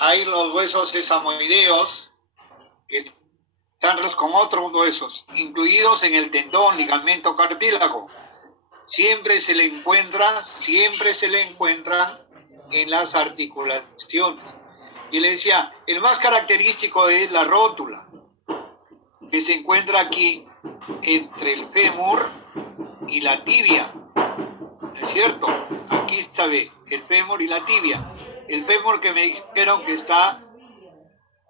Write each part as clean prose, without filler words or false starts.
hay los huesos sesamoideos que están relacionados con otros huesos, incluidos en el tendón, ligamento, cartílago. Siempre se le encuentran en las articulaciones. Y le decía, el más característico es la rótula, que se encuentra aquí entre el fémur y la tibia. ¿No es cierto? Aquí está, ve, el fémur y la tibia. El fémur que me dijeron que está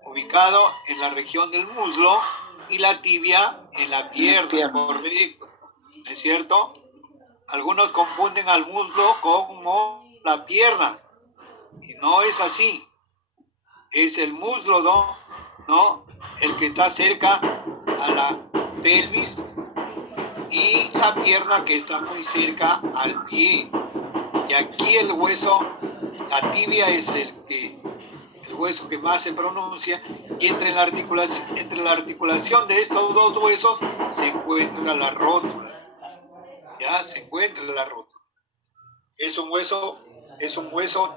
ubicado en la región del muslo y la tibia en la pierna, correcto. ¿No es cierto? Algunos confunden al muslo como la pierna. Y no es así. Es el muslo, ¿no? El que está cerca a la pelvis y la pierna que está muy cerca al pie. Y aquí el hueso, la tibia es el hueso que más se pronuncia, y entre la articulación de estos dos huesos se encuentra la rótula. Ya se encuentra la rótula. Es un hueso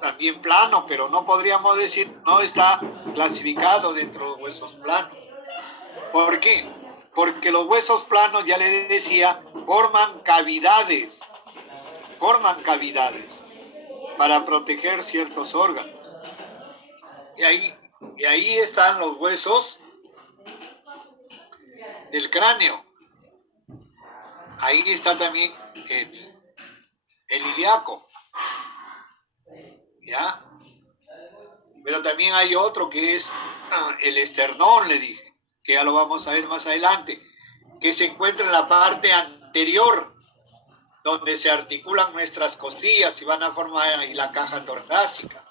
también plano, pero no podríamos decir, no está clasificado dentro de los huesos planos. ¿Por qué? Porque los huesos planos, ya le decía, forman cavidades para proteger ciertos órganos. Y ahí están los huesos del cráneo. Ahí está también el ilíaco. ¿Ya? Pero también hay otro que es el esternón, le dije, que ya lo vamos a ver más adelante, que se encuentra en la parte anterior, donde se articulan nuestras costillas y van a formar ahí la caja torácica.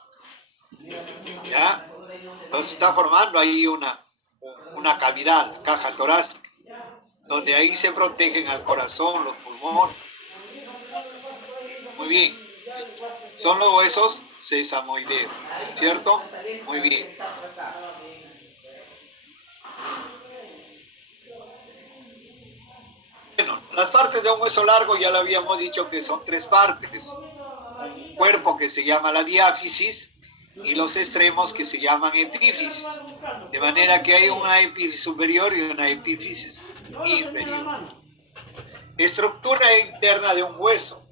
¿Ya? Entonces está formando ahí una cavidad, la caja torácica, donde ahí se protegen al corazón, los pulmones. Muy bien. Son los huesos sesamoideos, ¿cierto? Muy bien. Bueno, las partes de un hueso largo ya lo habíamos dicho que son tres partes. Un cuerpo que se llama la diáfisis y los extremos que se llaman epífisis. De manera que hay una epífisis superior y una epífisis inferior. Estructura interna de un hueso.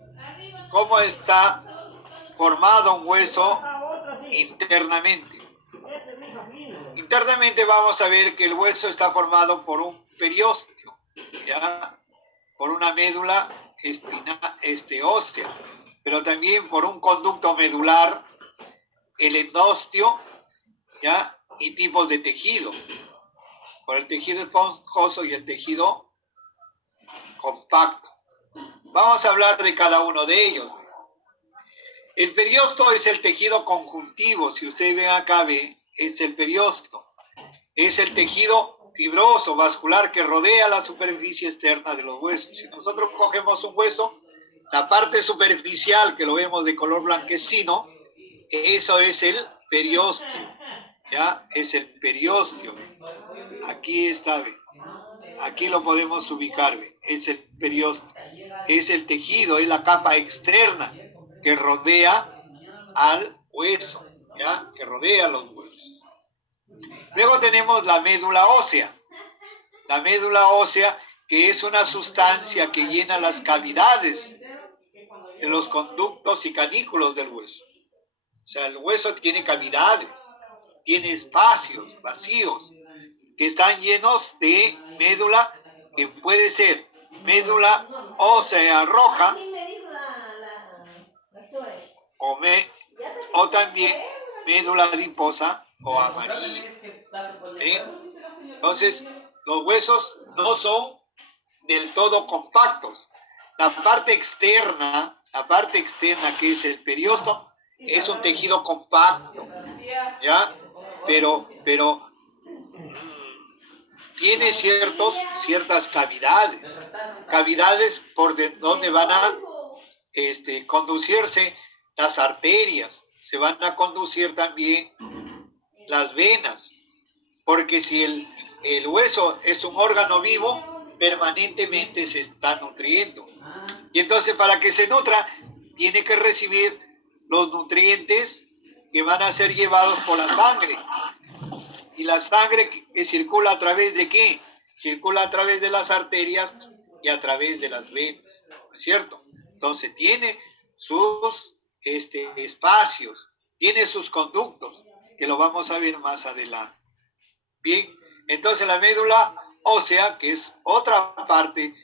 ¿Cómo está formado un hueso internamente? Internamente vamos a ver que el hueso está formado por un periósteo, ¿ya? Por una médula ósea, pero también por un conducto medular, el endostio, ¿ya? Y tipos de tejido, por el tejido esponjoso y el tejido compacto. Vamos a hablar de cada uno de ellos. El periósteo es el tejido conjuntivo, si ustedes ven acá, es el periósteo. Es el tejido fibroso, vascular, que rodea la superficie externa de los huesos. Si nosotros cogemos un hueso, la parte superficial, que lo vemos de color blanquecino, eso es el periósteo. ¿Ya? Es el periósteo. Aquí está, aquí lo podemos ubicar, es el periósteo. Es el tejido, es la capa externa que rodea al hueso, ¿ya? Que rodea los huesos. Luego tenemos la médula ósea. La médula ósea, que es una sustancia que llena las cavidades de los conductos y canículos del hueso. O sea, el hueso tiene cavidades, tiene espacios vacíos que están llenos de médula, que puede ser médula ósea roja o también médula adiposa o amarilla. Entonces, los huesos no son del todo compactos. La parte externa que es el periósteo, es un tejido compacto, ¿ya? Pero tiene ciertas cavidades por donde van a conducirse las arterias, se van a conducir también las venas, porque si el hueso es un órgano vivo, permanentemente se está nutriendo. Y entonces, para que se nutra, tiene que recibir los nutrientes que van a ser llevados por la sangre. Y la sangre que circula a través de ¿qué? Circula a través de las arterias y a través de las venas, ¿no es cierto? Entonces tiene sus espacios, tiene sus conductos, que lo vamos a ver más adelante. Bien, entonces la médula ósea, que es otra parte,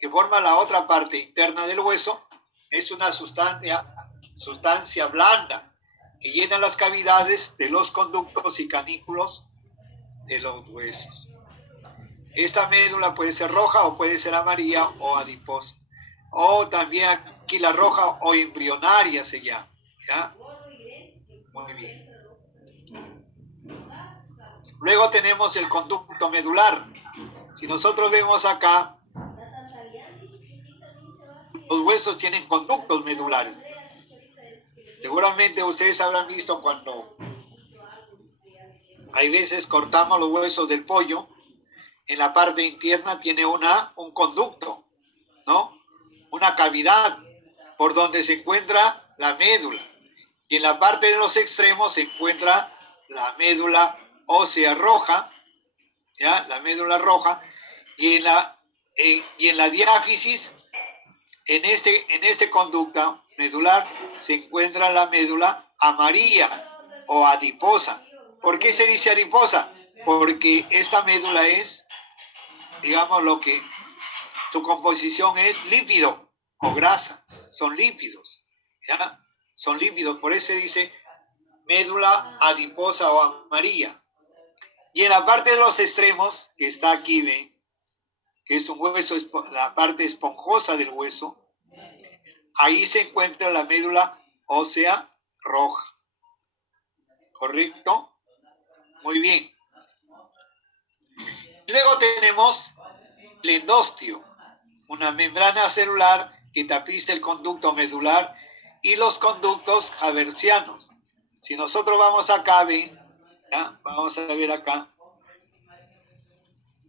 que forma la otra parte interna del hueso, es una sustancia blanda que llena las cavidades de los conductos y canículos de los huesos. Esta médula puede ser roja o puede ser amarilla o adiposa. O también aquí la roja o embrionaria se llama. ¿Ya? Muy bien. Luego tenemos el conducto medular. Si nosotros vemos acá, los huesos tienen conductos medulares. Seguramente ustedes habrán visto cuando hay veces cortamos los huesos del pollo, en la parte interna tiene un conducto, ¿no? Una cavidad por donde se encuentra la médula. Y en la parte de los extremos se encuentra la médula ósea roja, ¿ya? La médula roja. Y en la diáfisis, en este conducto medular, se encuentra la médula amarilla o adiposa. ¿Por qué se dice adiposa? Porque esta médula es, digamos, su composición es lípido o grasa. Son lípidos, ¿ya? Son lípidos, por eso se dice médula adiposa o amarilla. Y en la parte de los extremos, que está aquí, ¿ven? Que es un hueso, la parte esponjosa del hueso, ahí se encuentra la médula ósea roja. ¿Correcto? Muy bien. Luego tenemos el endostio, una membrana celular que tapiza el conducto medular y los conductos haversianos. Si nosotros vamos acá, ven, ¿ya? Vamos a ver acá.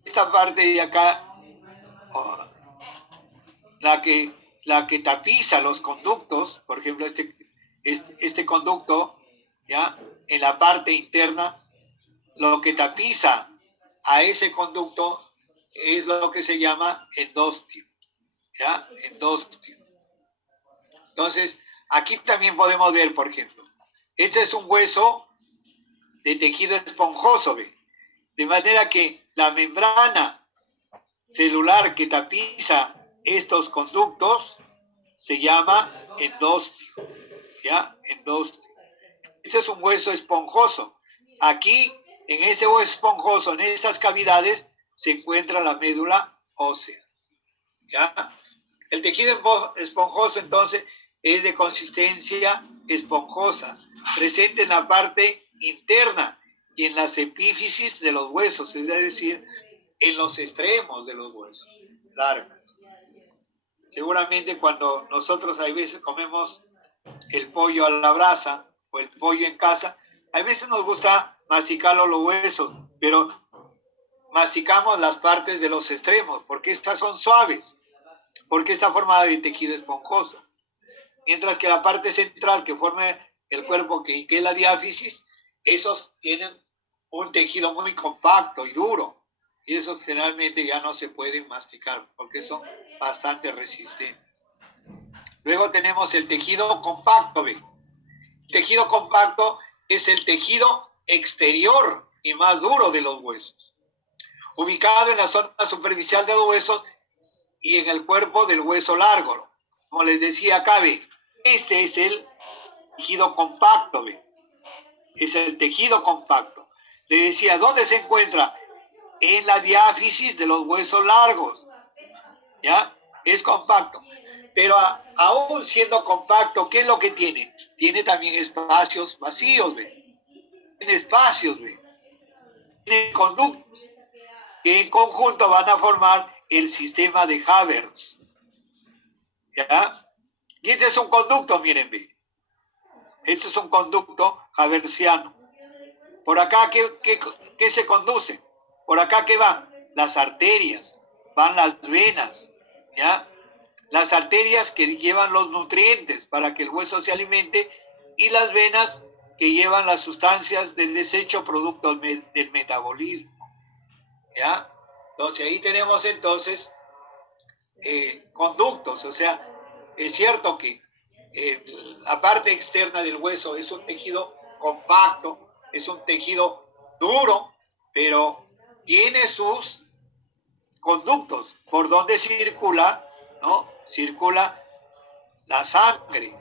Esta parte de acá, la que tapiza los conductos, por ejemplo, este conducto, ¿ya? En la parte interna, lo que tapiza a ese conducto es lo que se llama endostio, ¿ya? Endostio. Entonces, aquí también podemos ver, por ejemplo, este es un hueso de tejido esponjoso, ¿ve? De manera que la membrana celular que tapiza estos conductos se llama endostio, ¿ya? Endostio. Este es un hueso esponjoso. Aquí, en ese hueso esponjoso, en estas cavidades, se encuentra la médula ósea, ¿ya? El tejido esponjoso, entonces, es de consistencia esponjosa, presente en la parte interna y en las epífisis de los huesos, es decir, en los extremos de los huesos largos. Seguramente cuando nosotros a veces comemos el pollo a la brasa o el pollo en casa, a veces nos gusta masticarlo los huesos, pero masticamos las partes de los extremos, porque estas son suaves, porque está formada de tejido esponjoso. Mientras que la parte central que forma el cuerpo, que es la diáfisis, esos tienen un tejido muy compacto y duro. Y esos generalmente ya no se pueden masticar, porque son bastante resistentes. Luego tenemos el tejido compacto, ¿ve? El tejido compacto es el tejido exterior y más duro de los huesos, ubicado en la zona superficial de los huesos y en el cuerpo del hueso largo. Como les decía acá, ¿ve? Este es el tejido compacto, ¿ve? Es el tejido compacto. Les decía, ¿dónde se encuentra? En la diáfisis de los huesos largos, ¿ya? Es compacto. Pero aún siendo compacto, ¿qué es lo que tiene? Tiene también espacios vacíos, ¿ve? Tiene espacios, ¿ve? Tiene conductos que en conjunto van a formar el sistema de Haber-Mas, ¿ya? Y este es un conducto, miren, ¿ve? Este es un conducto haversiano. Por acá, ¿qué se conduce? Por acá, ¿qué van? Las arterias, van las venas, ¿ya? Las arterias que llevan los nutrientes para que el hueso se alimente y las venas que llevan las sustancias del desecho producto del metabolismo. ¿Ya? Entonces ahí tenemos entonces conductos, o sea, es cierto que la parte externa del hueso es un tejido compacto, es un tejido duro, pero tiene sus conductos por donde circula, ¿no? Circula la sangre,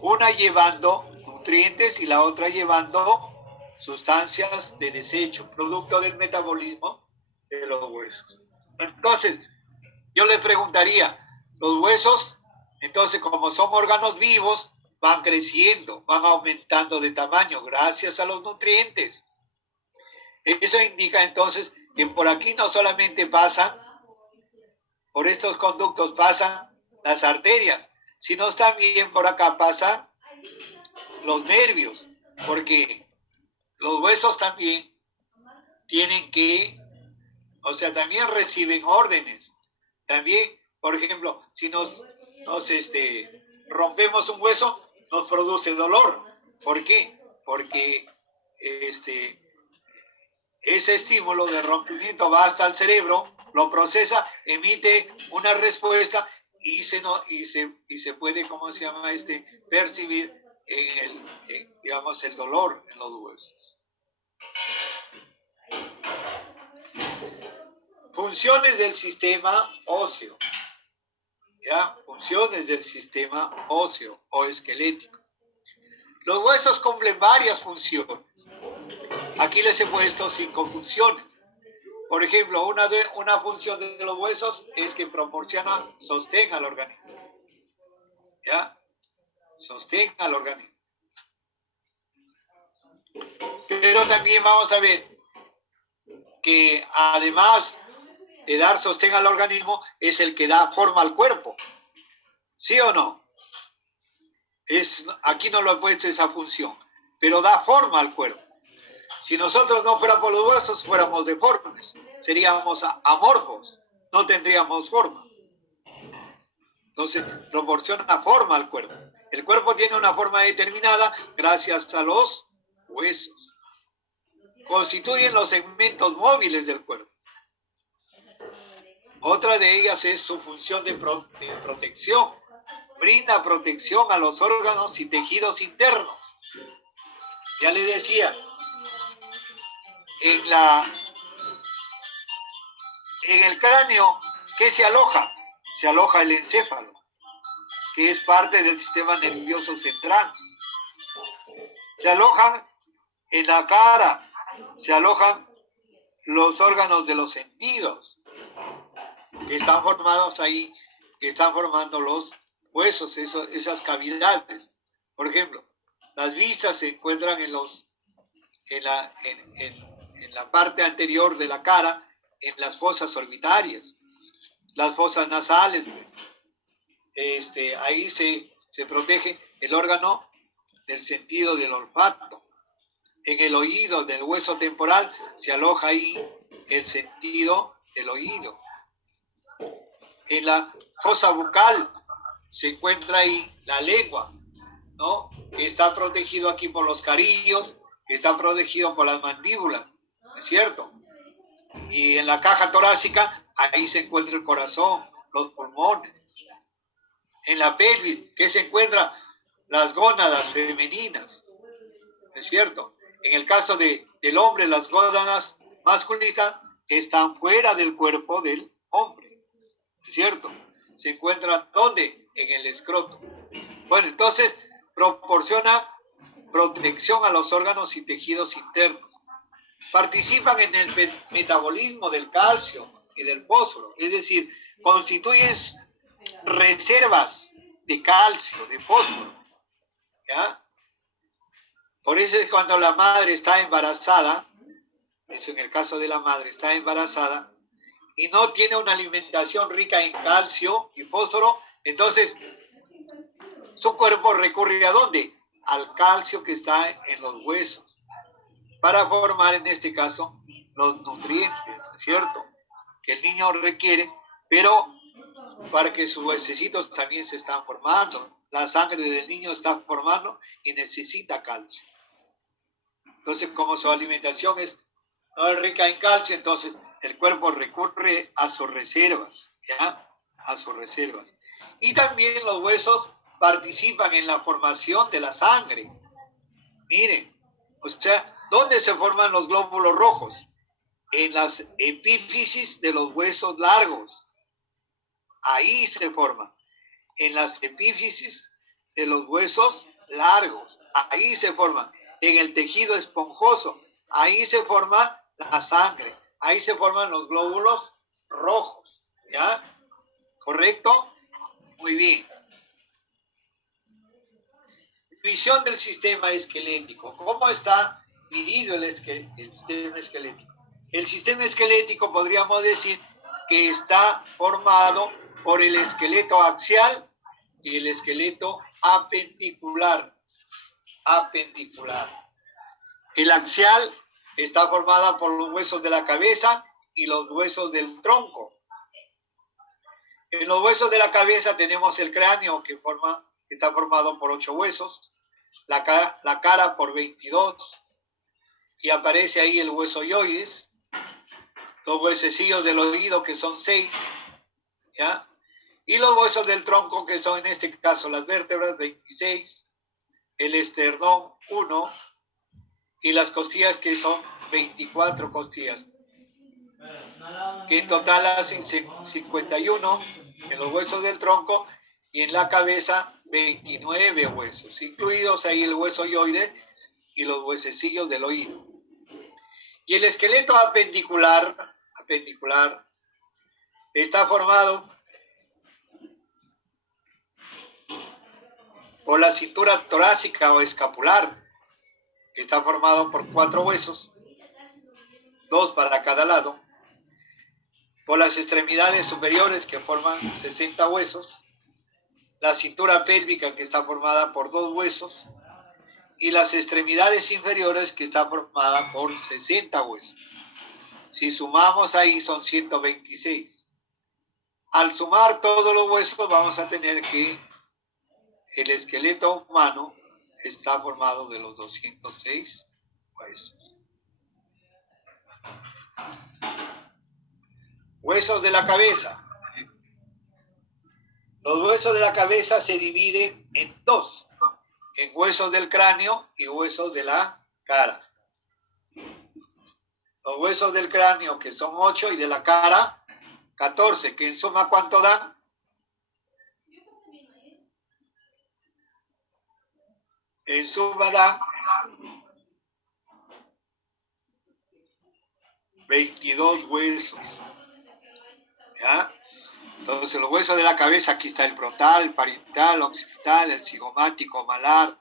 una llevando nutrientes y la otra llevando sustancias de desecho, producto del metabolismo de los huesos. Entonces, yo le preguntaría, los huesos, entonces como son órganos vivos, van creciendo, van aumentando de tamaño gracias a los nutrientes. Eso indica entonces que por aquí no solamente pasan, por estos conductos pasan las arterias, sino también por acá pasan los nervios, porque los huesos también tienen que, o sea, también reciben órdenes. También, por ejemplo, si nos rompemos un hueso, nos produce dolor. ¿Por qué? Porque ese estímulo de rompimiento va hasta el cerebro, lo procesa, emite una respuesta y se puede, ¿cómo se llama? Percibir digamos, el dolor en los huesos. Funciones del sistema óseo. ¿Ya? Funciones del sistema óseo o esquelético. Los huesos cumplen varias funciones. Aquí les he puesto 5 funciones. Por ejemplo, una función de los huesos es que proporciona sostén al organismo. ¿Ya? Sostén al organismo. Pero también vamos a ver que además de dar sostén al organismo, es el que da forma al cuerpo. ¿Sí o no? Aquí no lo he puesto esa función, pero da forma al cuerpo. Si nosotros no fuéramos por los huesos, fuéramos deformes, seríamos amorfos, no tendríamos forma. Entonces, proporciona forma al cuerpo. El cuerpo tiene una forma determinada gracias a los huesos. Constituyen los segmentos móviles del cuerpo. Otra de ellas es su función de protección. Brinda protección a los órganos y tejidos internos. Ya les decía, en el cráneo, ¿qué se aloja? Se aloja el encéfalo, que es parte del sistema nervioso central. Se alojan en la cara, se alojan los órganos de los sentidos, que están formados ahí, que están formando los huesos, esas cavidades. Por ejemplo, las vistas se encuentran en la parte anterior de la cara, en las fosas orbitarias, las fosas nasales. Ahí se protege el órgano del sentido del olfato. En el oído del hueso temporal se aloja ahí el sentido del oído. En la fosa bucal se encuentra ahí la lengua, ¿no? Que está protegido aquí por los carillos, que está protegido por las mandíbulas, ¿es cierto? Y en la caja torácica, ahí se encuentra el corazón, los pulmones. En la pelvis, ¿qué se encuentra? Las gónadas femeninas, ¿es cierto? En el caso del hombre, las gónadas masculinas están fuera del cuerpo del hombre, ¿es cierto? Se encuentran, ¿dónde? En el escroto. Bueno, entonces proporciona protección a los órganos y tejidos internos. Participan en el metabolismo del calcio y del fósforo, es decir, constituyen reservas de calcio, de fósforo. ¿Ya? Por eso es cuando la madre está embarazada, eso en el caso de la madre, está embarazada y no tiene una alimentación rica en calcio y fósforo, entonces su cuerpo recurre ¿a dónde? Al calcio que está en los huesos, para formar en este caso los nutrientes, ¿cierto? Que el niño requiere, pero para que sus huesecitos también se están formando. La sangre del niño está formando y necesita calcio. Entonces, como su alimentación no es rica en calcio, entonces el cuerpo recurre a sus reservas, ¿ya? A sus reservas. Y también los huesos participan en la formación de la sangre. Miren, o sea, ¿dónde se forman los glóbulos rojos? En las epífisis de los huesos largos. Ahí se forman. En las epífisis de los huesos largos. Ahí se forman. En el tejido esponjoso. Ahí se forma la sangre. Ahí se forman los glóbulos rojos. ¿Ya? ¿Correcto? Muy bien. División del sistema esquelético. ¿Cómo está dividido el sistema esquelético? El sistema esquelético podríamos decir que está formado por el esqueleto axial y el esqueleto apendicular. El axial está formada por los huesos de la cabeza y los huesos del tronco. En los huesos de la cabeza tenemos el cráneo que está formado por 8 huesos, la cara por 22, y aparece ahí el hueso oioides, los huesecillos del oído que son 6, ¿ya? Y los huesos del tronco que son en este caso las vértebras 26, el esternón 1 y las costillas que son 24 costillas, que en total hacen 51 en los huesos del tronco y en la cabeza 29 huesos, incluidos ahí el hueso oioide y los huesecillos del oído. Y el esqueleto apendicular está formado por la cintura torácica o escapular, que está formado por 4 huesos, 2 para cada lado, por las extremidades superiores que forman 60 huesos, la cintura pélvica que está formada por 2 huesos y las extremidades inferiores que está formada por 60 huesos. Si sumamos ahí son 126. Al sumar todos los huesos vamos a tener que el esqueleto humano está formado de los 206 huesos. Huesos de la cabeza. Los huesos de la cabeza se dividen en 2, en huesos del cráneo y huesos de la cara. Los huesos del cráneo que son 8 y de la cara 14, que en suma ¿cuánto dan? En suma dan 22 huesos. ¿Ya? Entonces los huesos de la cabeza, aquí está el frontal, el parietal, el occipital, el cigomático, malar,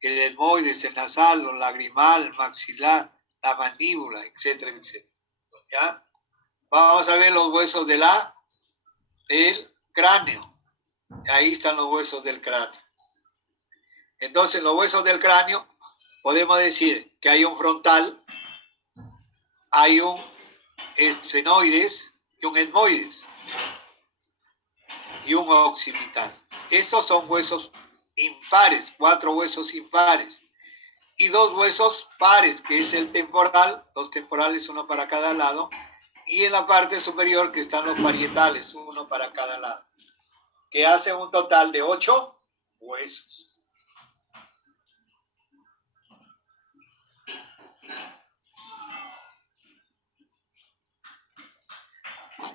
el etmoides, el nasal, el lagrimal, el maxilar, la mandíbula, etcétera, etcétera. ¿Ya? Vamos a ver los huesos del cráneo. Ahí están los huesos del cráneo. Entonces, los huesos del cráneo, podemos decir que hay un frontal, hay un esfenoides y un etmoides y un occipital. Estos son huesos impares, 4 huesos impares y 2 huesos pares, que es el temporal, 2 temporales, 1 para cada lado, y en la parte superior que están los parietales, 1 para cada lado, que hacen un total de 8 huesos.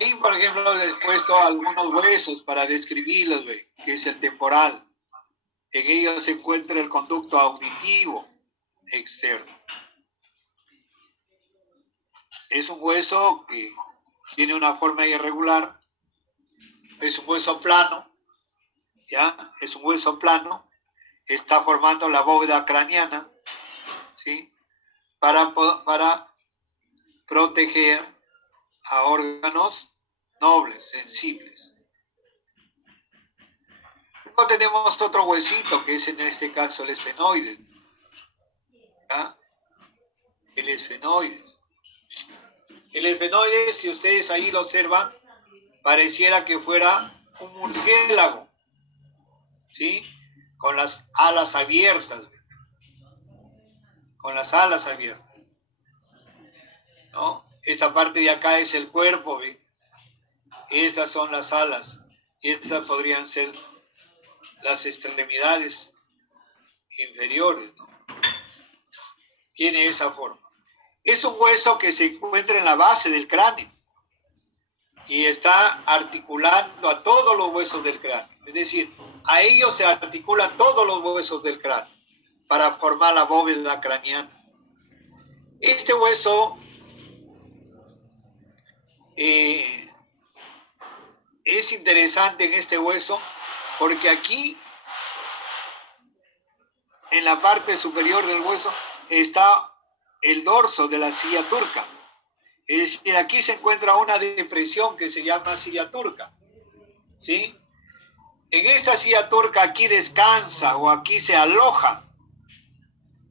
Y, por ejemplo, les he puesto algunos huesos para describirlos, que es el temporal. En ellos se encuentra el conducto auditivo externo. Es un hueso que tiene una forma irregular. Es un hueso plano, ¿ya? Es un hueso plano. Está formando la bóveda craneana, ¿sí? Para proteger a órganos nobles, sensibles. Luego tenemos otro huesito, que es en este caso el esfenoides. ¿Ya? El esfenoides. El esfenoides, si ustedes ahí lo observan, pareciera que fuera un murciélago, ¿sí? Con las alas abiertas. con las alas abiertas, ¿no? Esta parte de acá es el cuerpo, ¿ve? Estas son las alas, y estas podrían ser las extremidades inferiores, ¿no? Tiene esa forma. Es un hueso que se encuentra en la base del cráneo y está articulando a todos los huesos del cráneo. Es decir, a ellos se articulan todos los huesos del cráneo para formar la bóveda craneana. Este hueso es interesante en este hueso porque aquí, en la parte superior del hueso, está el dorso de la silla turca. Es decir, aquí se encuentra una depresión que se llama silla turca, ¿sí? En esta silla turca aquí descansa o aquí se aloja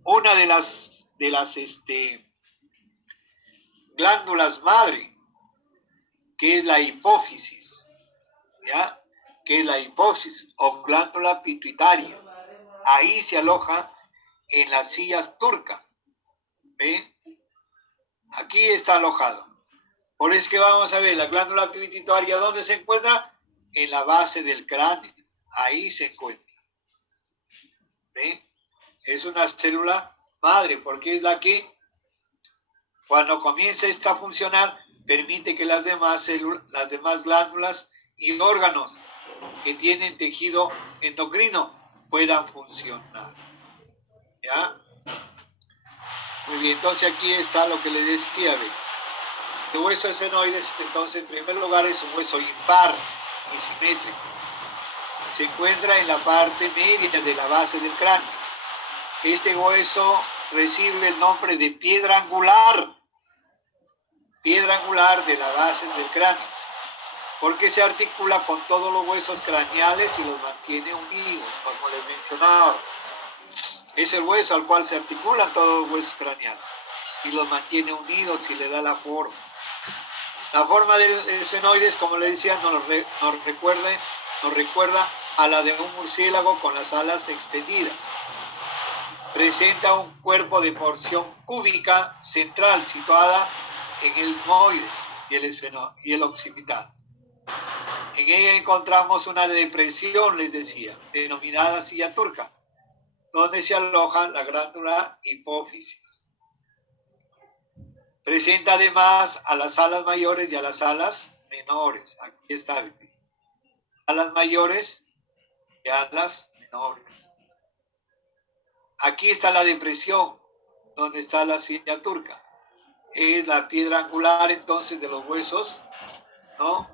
una de las glándulas madre, que es la hipófisis, ¿ya? Que es la hipófisis o glándula pituitaria. Ahí se aloja en las sillas turcas, ¿ve? Aquí está alojado. Por eso es que vamos a ver la glándula pituitaria, ¿dónde se encuentra? En la base del cráneo. Ahí se encuentra. ¿Ve? Es una célula madre, porque es la que, cuando comienza esta a funcionar, permite que las demás células, las demás glándulas y órganos que tienen tejido endocrino puedan funcionar. ¿Ya? Muy bien, entonces aquí está lo que les decía, ¿ve? El hueso esfenoides, entonces, en primer lugar, es un hueso impar y simétrico. Se encuentra en la parte media de la base del cráneo. Este hueso recibe el nombre de piedra angular de la base del cráneo, porque se articula con todos los huesos craneales y los mantiene unidos, como les mencionaba. Es el hueso al cual se articulan todos los huesos craneales y los mantiene unidos y le da la forma. La forma del esfenoides, como le decía, nos recuerda a la de un murciélago con las alas extendidas. Presenta un cuerpo de porción cúbica central situada en el etmoides y el occipital. En ella encontramos una depresión, les decía, denominada silla turca, donde se aloja la glándula hipófisis. Presenta además a las alas mayores y a las alas menores. Aquí está, alas mayores y alas menores. Aquí está la depresión, donde está la silla turca. Es la piedra angular entonces de los huesos, ¿no?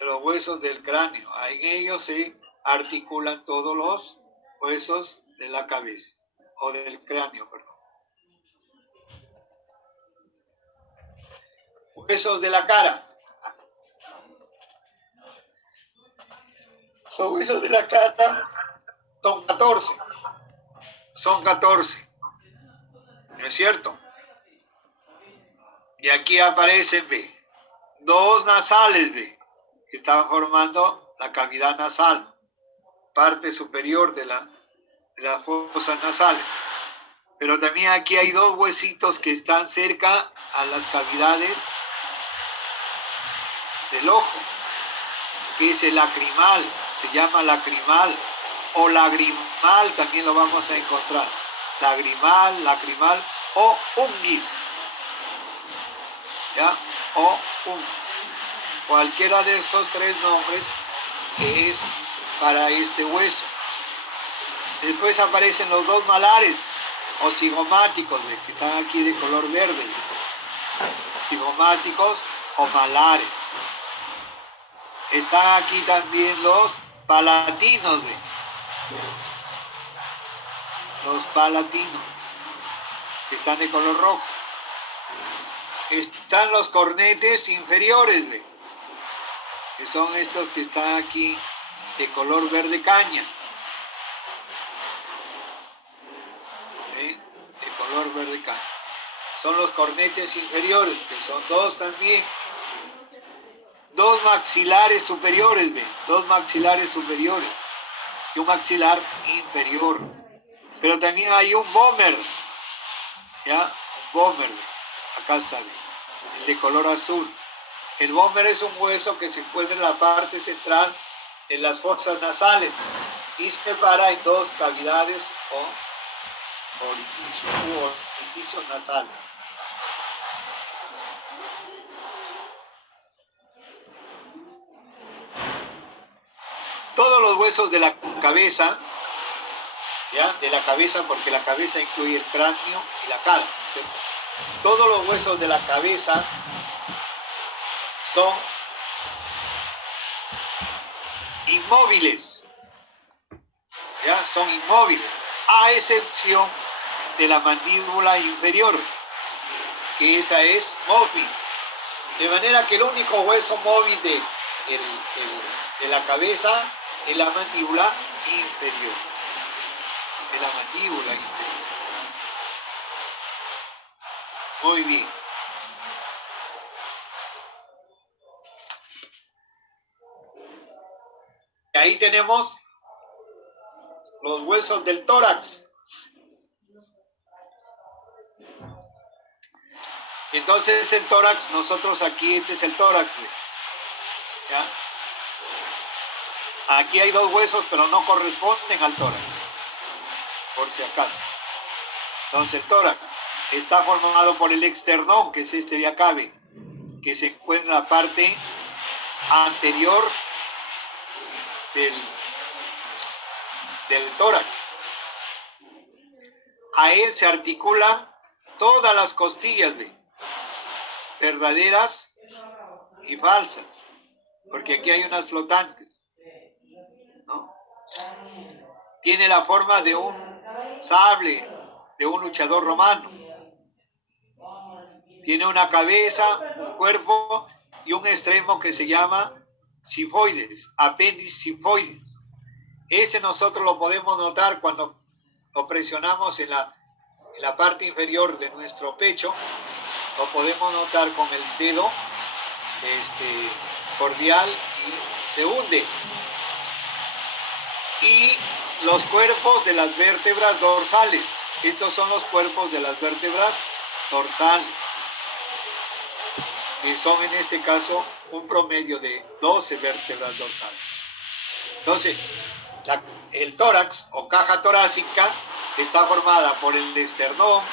De los huesos del cráneo. En ellos se articulan todos los huesos de la cabeza, o del cráneo, perdón. Huesos de la cara. Los huesos de la cara son 14. Son 14. ¿No es cierto? Y aquí aparecen, ve, dos nasales, ve, que están formando la cavidad nasal, parte superior de las fosas nasales. Pero también aquí hay dos huesitos que están cerca a las cavidades del ojo, que es el lacrimal, se llama lacrimal o lagrimal, también lo vamos a encontrar. Lacrimal o unguis, ¿ya? O unguis. Cualquiera de esos tres nombres es para este hueso. Después aparecen los dos malares o cigomáticos, que están aquí de color verde. Cigomáticos o malares. Están aquí también los palatinos, los palatinos, que están de color rojo. Están los cornetes inferiores, que son estos que están aquí de color verde caña. De color verde caña. Son los cornetes inferiores, que son dos también. Dos maxilares superiores, dos maxilares superiores y un maxilar inferior. Pero también hay un vómer, ¿ya? Un vómer, acá está, el de color azul. El vómer es un hueso que se encuentra en la parte central de las fosas nasales y se separa en dos cavidades o orificios nasales. Todos los huesos de la cabeza, ¿ya? De la cabeza, porque la cabeza incluye el cráneo y la cara, ¿cierto? Todos los huesos de la cabeza son inmóviles, ¿ya? Son inmóviles, a excepción de la mandíbula inferior, que esa es móvil. De manera que el único hueso móvil de la cabeza es la mandíbula inferior. De la mandíbula inferior. Muy bien. Y ahí tenemos los huesos del tórax. Entonces el tórax, nosotros aquí, este es el tórax, ¿ya? Aquí hay dos huesos, pero no corresponden al tórax, por si acaso. Entonces el tórax está formado por el externón, que es este de acá, que se encuentra en la parte anterior del tórax. A él se articulan todas las costillas, verdaderas y falsas, porque aquí hay unas flotantes, ¿no? Tiene la forma de un sable, de un luchador romano. Tiene una cabeza, un cuerpo y un extremo que se llama sifoides, apéndice sifoides. Ese nosotros lo podemos notar cuando lo presionamos en la parte inferior de nuestro pecho. Lo podemos notar con el dedo cordial y se hunde. Y los cuerpos de las vértebras dorsales. Estos son los cuerpos de las vértebras dorsales, que son en este caso un promedio de 12 vértebras dorsales. Entonces, el tórax o caja torácica está formada por el esternón,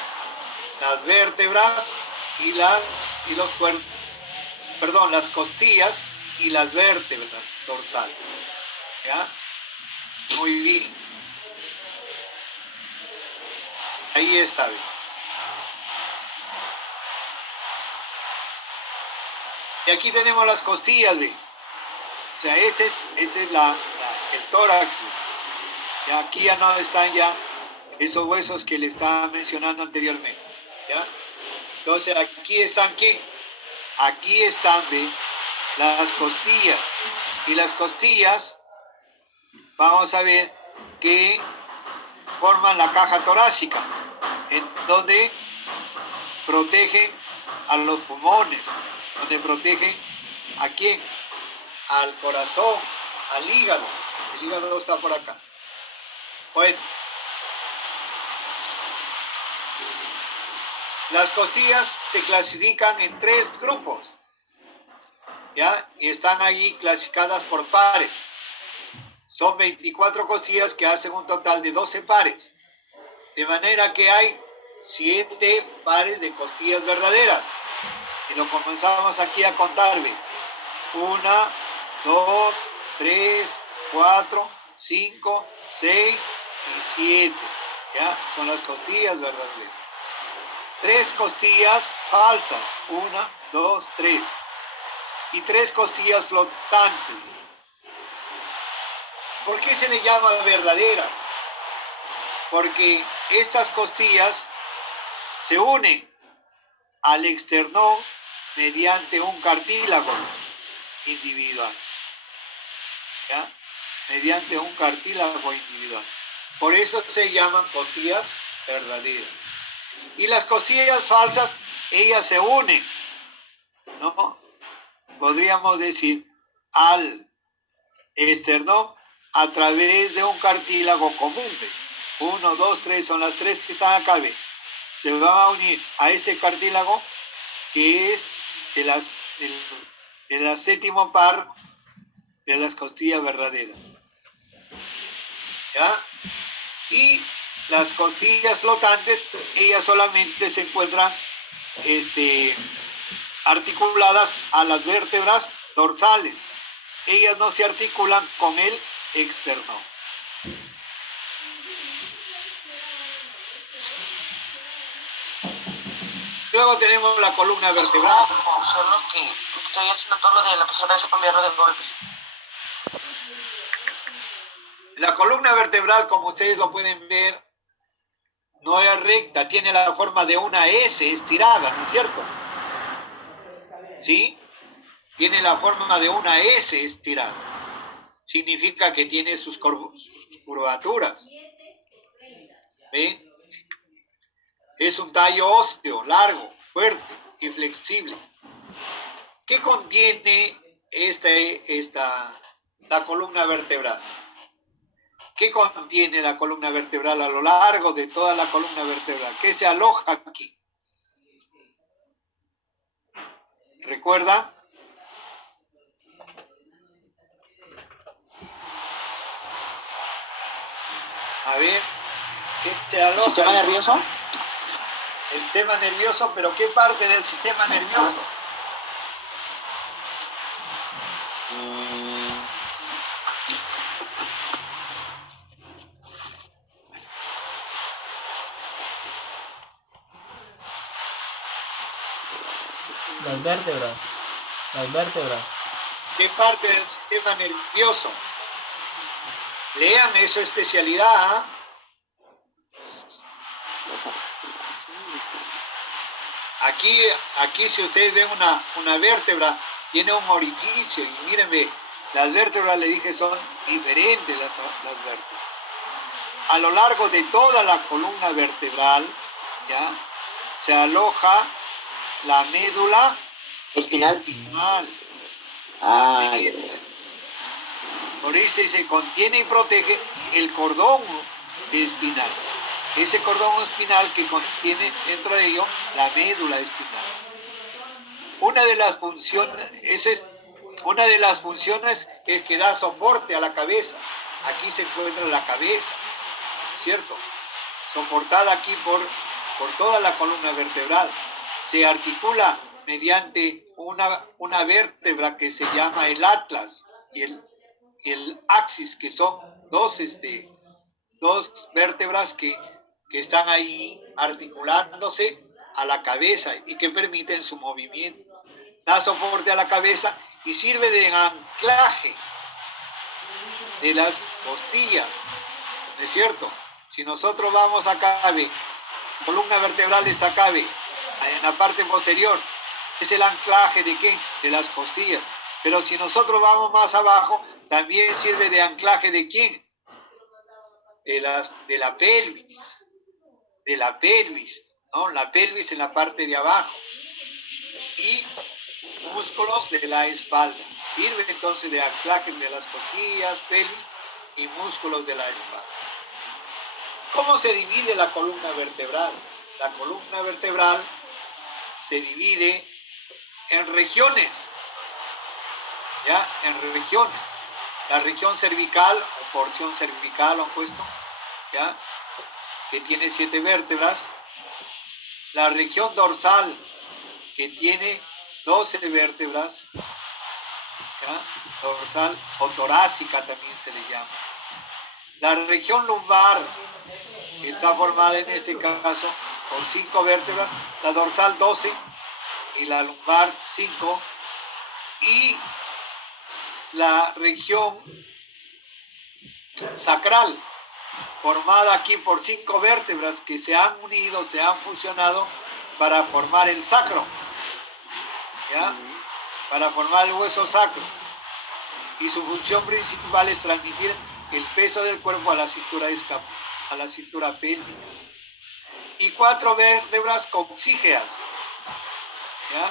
las vértebras y los cuerpos, las costillas y las vértebras dorsales. ¿Ya? Muy bien. Ahí está bien. Y aquí tenemos las costillas, ¿ve? O sea, este es el tórax, ¿ve? Y aquí ya no están ya esos huesos que le estaba mencionando anteriormente, ¿ya? Entonces, aquí están, ¿qué? Aquí están, ¿ve? Las costillas. Y las costillas, vamos a ver que forman la caja torácica, en donde protegen a los pulmones, donde protegen ¿a quién? Al corazón, al hígado. El hígado está por acá. Bueno, las costillas se clasifican en 3 grupos, ¿ya? Y están ahí clasificadas por pares. Son 24 costillas que hacen un total de 12 pares. De manera que hay 7 pares de costillas verdaderas. Y lo comenzamos aquí a contar, ¿ve? 1, 2, 3, 4, 5, 6 y 7. ¿Ya? Son las costillas verdaderas. 3 costillas falsas. 1, 2, 3. Y 3 costillas flotantes. ¿Por qué se le llama verdaderas? Porque estas costillas se unen al externón mediante un cartílago individual. ¿Ya? Mediante un cartílago individual. Por eso se llaman costillas verdaderas. Y las costillas falsas, ellas se unen, ¿no? Podríamos decir al esternón a través de un cartílago común. 1, 2, 3 son las 3 que están acá, ¿ve? se va a unir a este cartílago que es el séptimo par de las costillas verdaderas. ¿Ya? Y las costillas flotantes, ellas solamente se encuentran articuladas a las vértebras dorsales. Ellas no se articulan con el externo. Luego tenemos la columna vertebral. Solo que estoy haciendo todo lo de la pasada vez para enviarlo de golpe. La columna vertebral, como ustedes lo pueden ver, no es recta, tiene la forma de una S estirada, ¿no es cierto? ¿Sí? Tiene la forma de una S estirada. Significa que tiene sus curvaturas. ¿Ven? Es un tallo óseo, largo, fuerte y flexible. ¿Qué contiene la columna vertebral? ¿Qué contiene la columna vertebral a lo largo de toda la columna vertebral? ¿Qué se aloja aquí? ¿Recuerda? A ver, ¿qué se aloja? ¿Sistema nervioso? El sistema nervioso, pero ¿qué parte del sistema nervioso? Las vértebras. Las vértebras. ¿Qué parte del sistema nervioso? Lean, es su especialidad. ¿Eh? Aquí si ustedes ven una vértebra, tiene un orificio. Y mírenme, las vértebras, le dije, son diferentes las vértebras. A lo largo de toda la columna vertebral, ¿ya?, se aloja la médula espinal. Por eso se contiene y protege el cordón espinal. Ese cordón espinal que contiene dentro de ello la médula espinal. Una de las funciones es que da soporte a la cabeza. Aquí se encuentra la cabeza, ¿cierto? Soportada aquí por toda la columna vertebral. Se articula mediante una vértebra que se llama el atlas y el axis, que son dos vértebras que están ahí articulándose a la cabeza y que permiten su movimiento. Da soporte a la cabeza y sirve de anclaje de las costillas, ¿no es cierto? Si nosotros vamos acá, la columna vertebral está acá, en la parte posterior, es el anclaje ¿de qué? De las costillas. Pero si nosotros vamos más abajo, también sirve de anclaje ¿de quién? De la pelvis. De la pelvis, ¿no? La pelvis en la parte de abajo. Y músculos de la espalda. Sirve entonces de anclaje de las costillas, pelvis y músculos de la espalda. ¿Cómo se divide la columna vertebral? La columna vertebral se divide en regiones, ¿ya? En regiones. La región cervical o porción cervical lo han puesto, ¿ya?, que tiene 7 vértebras. La región dorsal, que tiene 12 vértebras, ¿ya?, dorsal o torácica también se le llama. La región lumbar, que está formada en este caso por 5 vértebras, la dorsal 12 y la lumbar 5, y la región sacral, formada aquí por 5 vértebras que se han unido, se han fusionado para formar el sacro, ¿ya?, para formar el hueso sacro. Y su función principal es transmitir el peso del cuerpo a la cintura pélvica. Y 4 vértebras coxígeas, ¿ya?,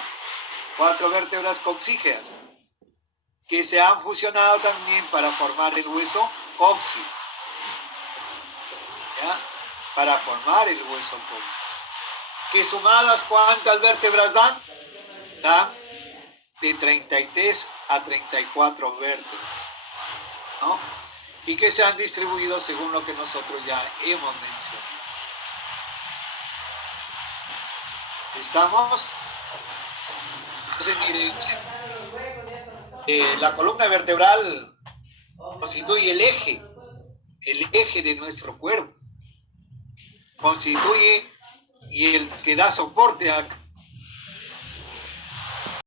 4 vértebras coxígeas que se han fusionado también para formar el hueso coxis, ¿ya?, para formar el hueso coxis. que sumadas, ¿cuántas vértebras dan? Dan de 33 a 34 vértebras, ¿no? Y que se han distribuido según lo que nosotros ya hemos mencionado. ¿Estamos? Entonces, miren, la columna vertebral constituye el eje de nuestro cuerpo. Constituye y el que da soporte a